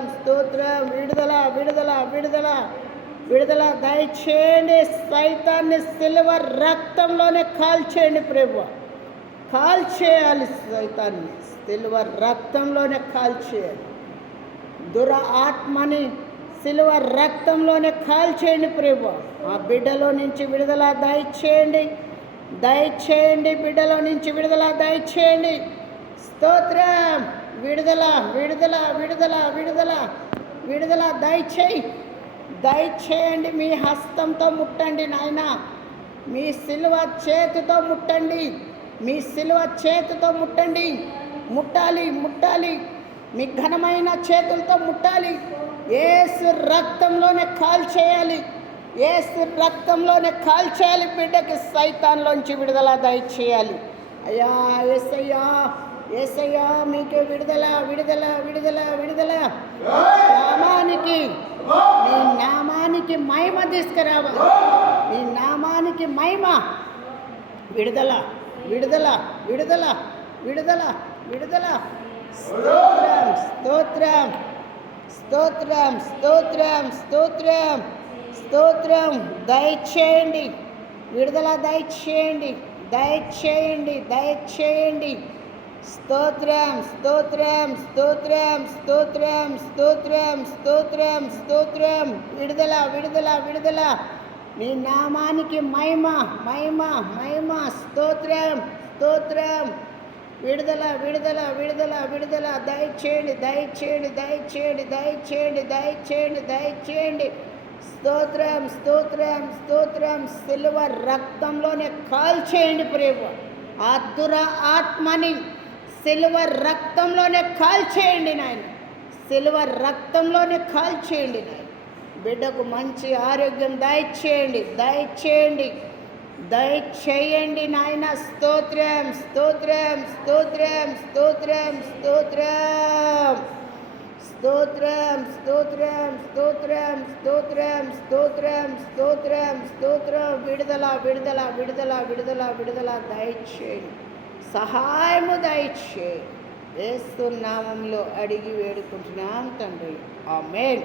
స్తోత్రం. విడుదల విడుదల విడుదల విడుదల దయచేయండి. సైతాన్ని సిల్వర్ రక్తంలోనే కాల్చేయండి ప్రభు. కాల్చేయాలి సైతాన్ని సిల్వర్ రక్తంలోనే కాల్చేయాలి. దుర ఆత్మని సిల్వర్ రక్తంలోనే కాల్చేయండి ప్రభు. ఆ బిడ్డలో నుంచి విడుదల దయచేయండి. దయచేయండి బిడ్డలో నుంచి విడుదల దయచేయండి. స్తోత్రం. విడుదల విడుదల విడుదల విడుదల విడుదల దయచేయండి. మీ హస్తంతో ముట్టండి నాయన. మీ సిలువ చేతితో ముట్టండి. మీ సిలువ చేతితో ముట్టండి. ముట్టాలి ముట్టాలి. మీ ఘనమైన చేతులతో ముట్టాలి. యేసు రక్తంలోనే కాల్చేయాలి. యేసు రక్తంలోనే కాల్చేయాలి. బిడ్డకి సైతాన్లోంచి విడుదల దయచేయాలి. అయ్యా యేసయ్యా, యేసయ్యా మీకే విడుదల విడుదల విడుదల విడుదల. నామానికి, నీ నామానికి మహిమ తీసుకురావాలి. నీ నామానికి మహిమ. విడుదల విడుదల విడుదల విడుదల విడుదల. స్తోత్రం స్తోత్రం స్తోత్రం స్తోత్రం స్తోత్రం స్తోత్రం. దయచేయండి విడుదల దయచేయండి దయచేయండి దయచేయండి. స్తోత్రం స్తోత్రం స్తోత్రం స్తోత్రం స్తోత్రం స్తోత్రం స్తోత్రం. విడుదల విడుదల విడుదల. నీ నామానికి మహిమ మహిమ మహిమ. స్తోత్రం స్తోత్రం. విడుదల విడుదల విడుదల విడుదల. దయచేయండి దయచేయండి దయచేయండి దయచేయండి దయచేయండి దయచేయండి. స్తోత్రం స్తోత్రం స్తోత్రం. సిల్వర్ రక్తంలోనే కాల్చేయండి ప్రభు. ఆ దుర ఆత్మని సిల్వర్ రక్తంలోనే కాల్చేయండి నాయన. సిల్వర్ రక్తంలోనే కాల్చేయండి నాయన. బిడ్డకు మంచి ఆరోగ్యం దయచేయండి దయచేయండి దయచేయండి నాయన. స్తోత్రం స్తోత్రం స్తోత్రం స్తోత్రం స్తోత్రం స్తోత్రం స్తోత్రం స్తోత్రం స్తోత్రం స్తోత్రం స్తోత్రం స్తోత్రం. విడుదల విడుదల విడుదల విడుదల విడుదల దయచేయండి. సహాయము దయచేయండి. యేసు నామములో అడిగి వేడుకుంటున్నాం తండ్రి. ఆమేన్.